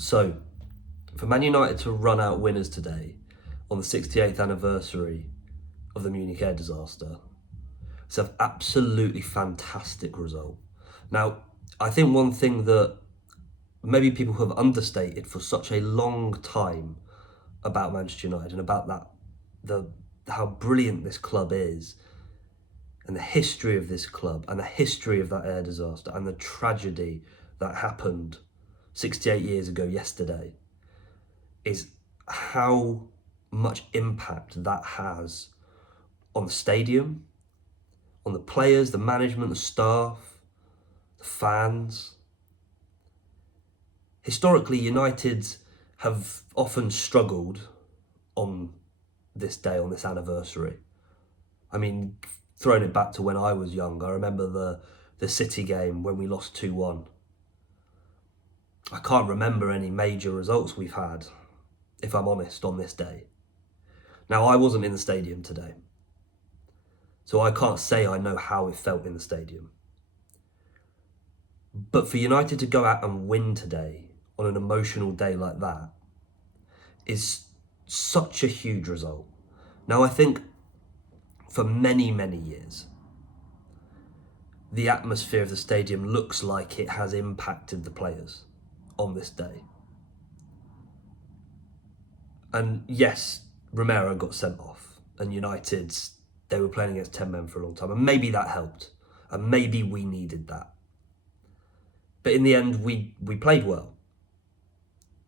So, for Man United to run out winners today on the 68th anniversary of the Munich air disaster, it's an absolutely fantastic result. Now, I think one thing that maybe people have understated for such a long time about Manchester United and about how brilliant this club is, and the history of this club, and the history of that air disaster, and the tragedy that happened 68 years ago yesterday, is how much impact that has on the stadium, on the players, the management, the staff, the fans. Historically, United have often struggled on this day, on this anniversary. I mean, throwing it back to when I was young, I remember the City game when we lost 2-1. I can't remember any major results we've had, if I'm honest, on this day. Now, I wasn't in the stadium today, so I can't say I know how it felt in the stadium. But for United to go out and win today on an emotional day like that is such a huge result. Now, I think for many, many years, the atmosphere of the stadium looks like it has impacted the players on this day. And yes, Romero got sent off, and they were playing against 10 men for a long time, and maybe that helped, and maybe we needed that. But in the end, we played well.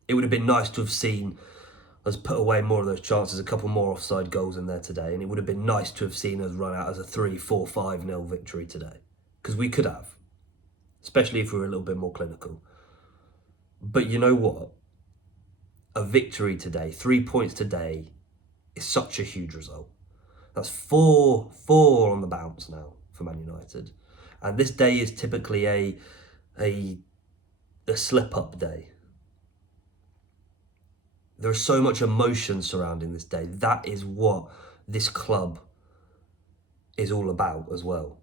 It would have been nice to have seen us put away more of those chances, a couple more offside goals in there today, and it would have been nice to have seen us run out as a 3-4, 5-0 victory today, because we could have, especially if we were a little bit more clinical. But you know what? A victory today, 3 points today, is such a huge result. That's four on the bounce now for Man United. And this day is typically a slip-up day. There is so much emotion surrounding this day. That is what this club is all about as well.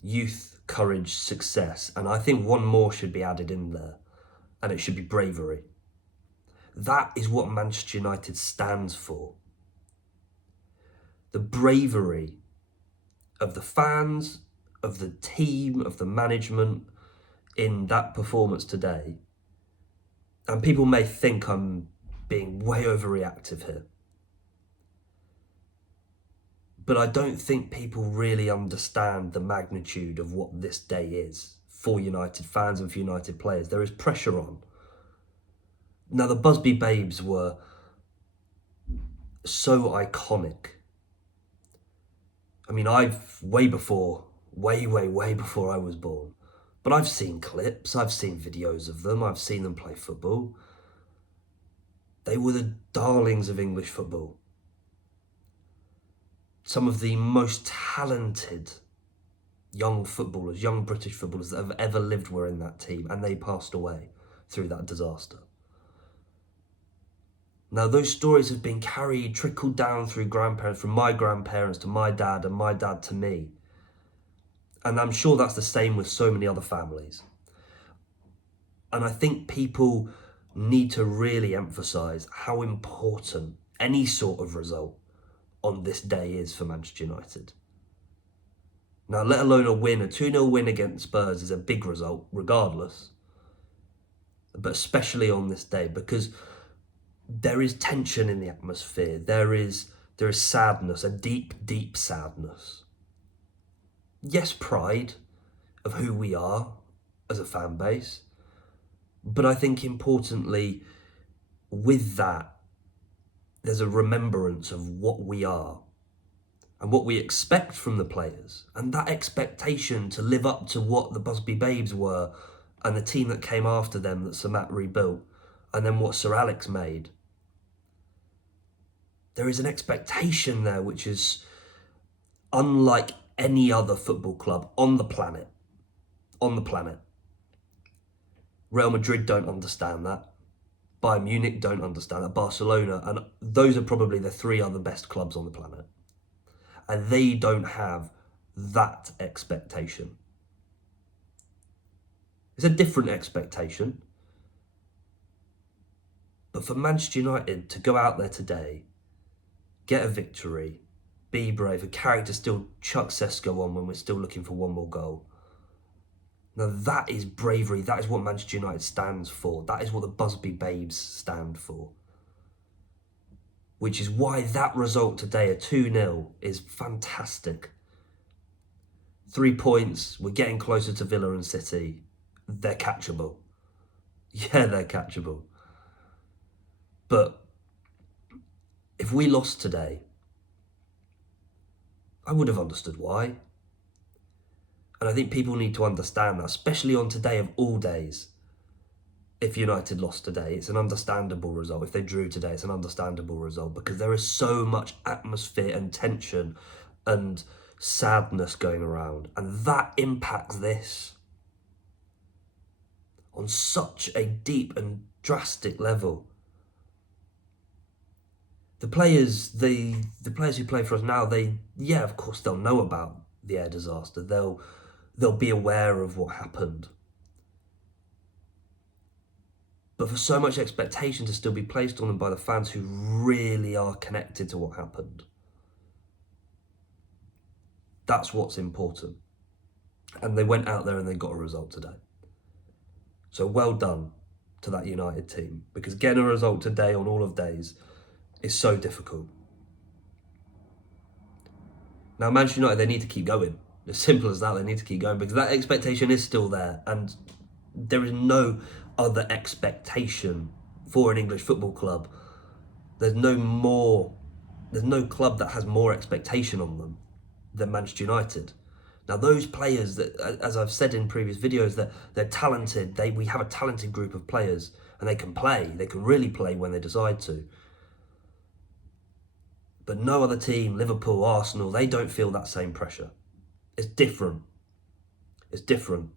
Youth, courage, success. And I think one more should be added in there, and it should be bravery. That is what Manchester United stands for. The bravery of the fans, of the team, of the management in that performance today. And people may think I'm being way overreactive here, but I don't think people really understand the magnitude of what this day is for United fans and for United players. There is pressure on. Now, the Busby Babes were so iconic. I mean, way before I was born, but I've seen clips, I've seen videos of them, I've seen them play football. They were the darlings of English football. Some of the most talented young British footballers that have ever lived were in that team, and they passed away through that disaster. Now, those stories have been trickled down through grandparents, from my grandparents to my dad, and my dad to me. And I'm sure that's the same with so many other families. And I think people need to really emphasise how important any sort of result on this day is for Manchester United. Now, let alone a 2-0 win against Spurs is a big result, regardless. But especially on this day, because there is tension in the atmosphere. There is sadness, a deep, deep sadness. Yes, pride of who we are as a fan base. But I think importantly, with that, there's a remembrance of what we are and what we expect from the players. And that expectation to live up to what the Busby Babes were and the team that came after them that Sir Matt rebuilt, and then what Sir Alex made. There is an expectation there which is unlike any other football club on the planet. Real Madrid don't understand that. Bayern Munich don't understand that. Barcelona, and those are probably the 3 other best clubs on the planet. And they don't have that expectation. It's a different expectation. But for Manchester United to go out there today, get a victory, be brave, and Carrick to still chuck Sesko on when we're still looking for one more goal. Now that is bravery. That is what Manchester United stands for. That is what the Busby Babes stand for. Which is why that result today, a 2-0, is fantastic. 3 points, we're getting closer to Villa and City. They're catchable. Yeah, they're catchable. But if we lost today, I would have understood why. And I think people need to understand that, especially on today of all days. If United lost today, it's an understandable result. If they drew today, it's an understandable result, because there is so much atmosphere and tension and sadness going around. And that impacts this on such a deep and drastic level. The players who play for us now, of course they'll know about the air disaster. They'll be aware of what happened. But for so much expectation to still be placed on them by the fans who really are connected to what happened, that's what's important. And they went out there and they got a result today. So well done to that United team, because getting a result today on all of days is so difficult. Now, Manchester United, they need to keep going. As simple as that, they need to keep going, because that expectation is still there, and there is no other expectation for an English football club. There's no club that has more expectation on them than Manchester United. Now, those players that, as I've said in previous videos, that they're talented. We have a talented group of players, and they can play. They can really play when they decide to. But no other team, Liverpool, Arsenal, they don't feel that same pressure. It's different. It's different.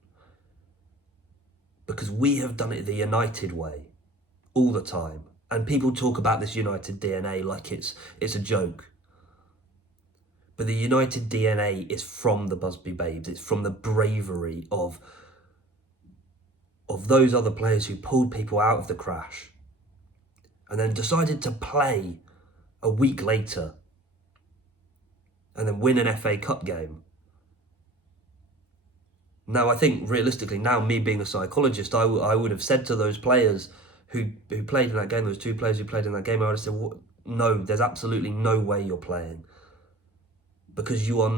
Because we have done it the United way all the time. And people talk about this United DNA like it's a joke. But the United DNA is from the Busby Babes. It's from the bravery of those other players who pulled people out of the crash and then decided to play a week later and then win an FA Cup game. Now, I think realistically, now me being a psychologist, I would have said to those players who played in that game, those 2 players who played in that game, I would have said, no, there's absolutely no way you're playing, because you will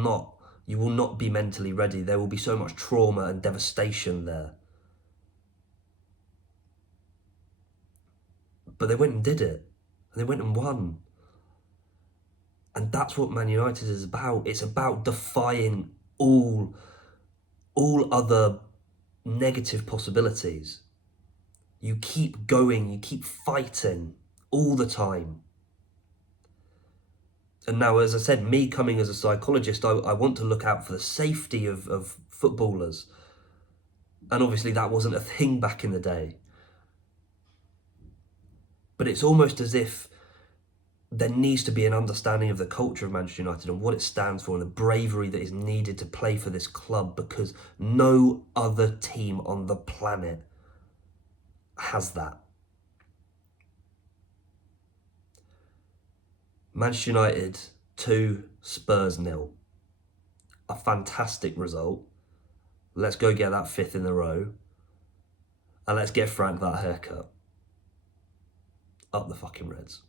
not be mentally ready. There will be so much trauma and devastation there. But they went and did it, and they went and won. And that's what Man United is about. It's about defying all other negative possibilities. You keep going, you keep fighting all the time. And now, as I said, me coming as a psychologist, I want to look out for the safety of footballers. And obviously that wasn't a thing back in the day. But it's almost as if there needs to be an understanding of the culture of Manchester United and what it stands for and the bravery that is needed to play for this club, because no other team on the planet has that. Manchester United 2, Spurs 0. A fantastic result. Let's go get that 5th in a row. And let's get Frank that haircut. Up the fucking Reds.